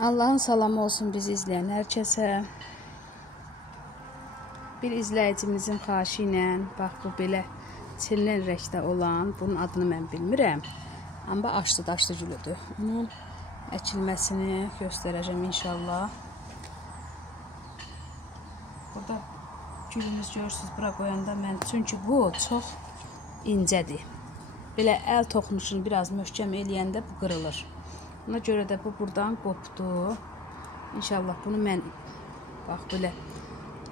Allahın salamı olsun bizi izləyən hər kəsə. Bir izləyicimizin xahişi ilə, bax bu belə çilinən rəngdə olan, bunun adını mən bilmirəm. Amma daşlı gülüdür. Onun əkilməsini göstərəcəm inşallah. Burada gülümüz görürsünüz, bura qoyanda mən, çünki bu çox incədir. Belə əl toxunuşunu biraz möhkəm eləyəndə bu qırılır. Ona görə də bu buradan qopdu. İnşallah bunu mən, bax belə,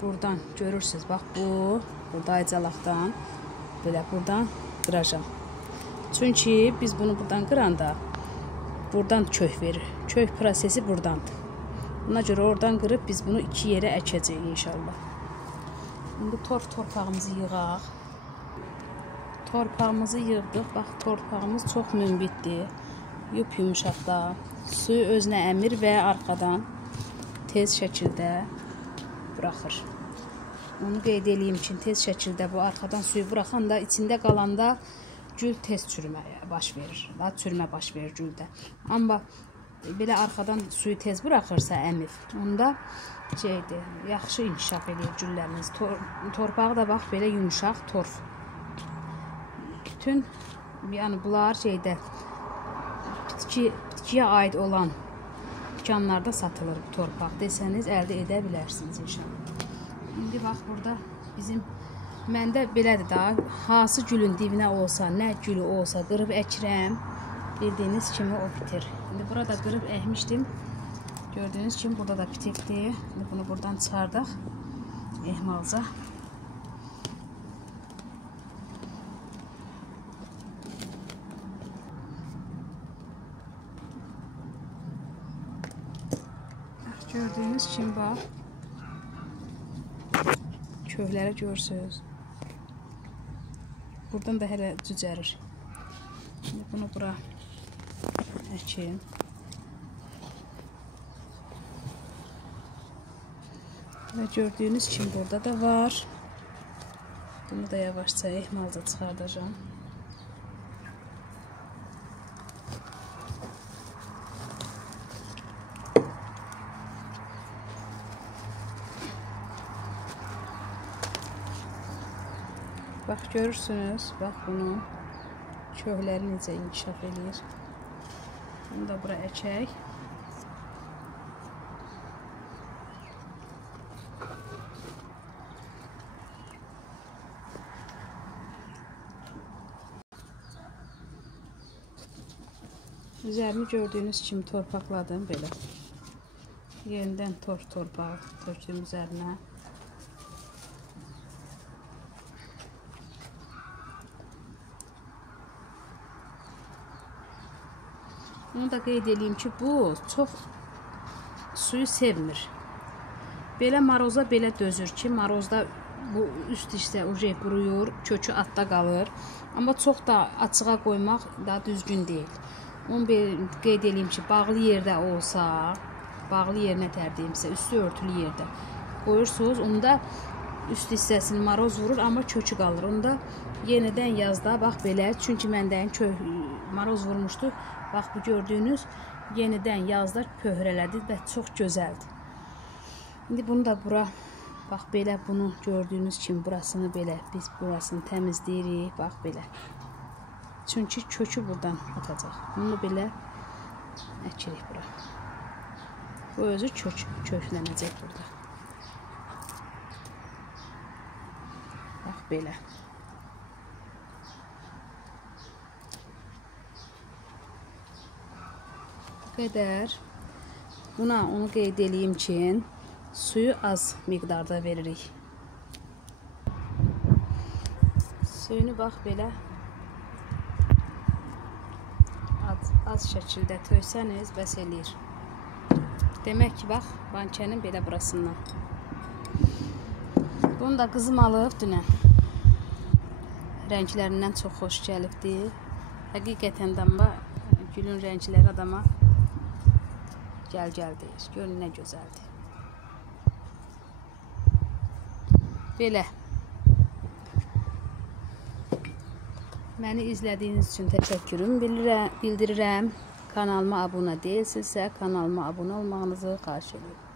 buradan görürsünüz, bax bu, burada aycalaqdan, belə buradan qıracam. Çünki biz bunu buradan qıranda, buradan kök verir. Kök prosesi buradandır. Ona görə oradan qırıb biz bunu iki yerə əkəcəyik inşallah. İndi torpağımızı yığaq. Torpağımızı yığdıq. Bax, torpağımız çox münbitdir. Yumuşaqda. Suyu özünə əmir və arxadan tez şəkildə buraxır. Onu qeyd edeyim ki, tez şəkildə bu arxadan suyu buraxanda, içində qalanda gül tez çürüməyə baş verir. Çürümə baş verir güldə. Amma belə arxadan suyu tez buraxırsa əmir, onda yaxşı inkişaf edir güllərimiz. Torpağı da bax belə yumuşaq torf. Bütün bunlar bitkiyə aid olan dükanlarda satılır bu torpaq desəniz, əldə edə bilərsiniz inşallah. İndi bax, burada məndə belədir da, hansı gülün dibinə olsa, nə gülü olsa qırıb əkirəm, bildiyiniz kimi o bitir. İndi burada qırıb əkmişdim, gördüyünüz kimi burada da bitikdir. İndi bunu buradan çıxardaq, ehmalca. Gördüyünüz kimi bax, kökləri görürsünüz. Buradan da hələ cücərir. Şimdi bunu bura əkin. Və gördüyünüz kimi burada da var. Bunu da yavaşça ehmalca çıxardacağım. Bax, görürsünüz, bax bunun kökləri necə inkişaf edir. Bunu da bura əkək. Üzərini gördüyünüz kimi torpaqladım belə. Yenidən torpağı tökdüm üzərinə. Onu da qeyd edeyim ki, bu çox suyu sevmir. Belə maroza belə dözür ki, marozda bu üst hissə quruyur, kökü altda qalır. Amma çox da açığa qoymaq daha düzgün deyil. Onu qeyd edeyim ki, bağlı yerdə olsa, bağlı yerinə tərdiyimsə, üstü örtülü yerdə qoyursunuz, onda üst hissəsini maroz vurur, amma kökü qalır. Onda yenidən yazda, bax belə, çünki məndəyin maroz vurmuşdu. Bax, bu gördüyünüz yenidən yazda pöhrələdi və çox gözəldir. İndi bunu da bura, bax belə, bunu gördüyünüz kimi burasını belə, biz burasını təmizləyirik, bax belə. Çünki kökü buradan atacaq. Bunu belə əkirik bura. Bu özü köklənəcək burada. Bax belə. Qədər. Buna onu qeyd edeyim ki, suyu az miqdarda veririk. Suyunu bax belə az şəkildə töysəniz bəs eləyir. Demək ki, bax, bankənin belə burasından. Bunu da qızım alıb dünən. Rənglərindən çox xoş gəlibdir. Həqiqətən də gülün rəngləri adama gəl deyir. Görün nə gözəldir. Belə. Məni izlədiyiniz üçün təşəkkürüm bildirirəm. Kanalıma abunə deyilsinizsə, kanalıma abunə olmağınızı xahiş edirəm.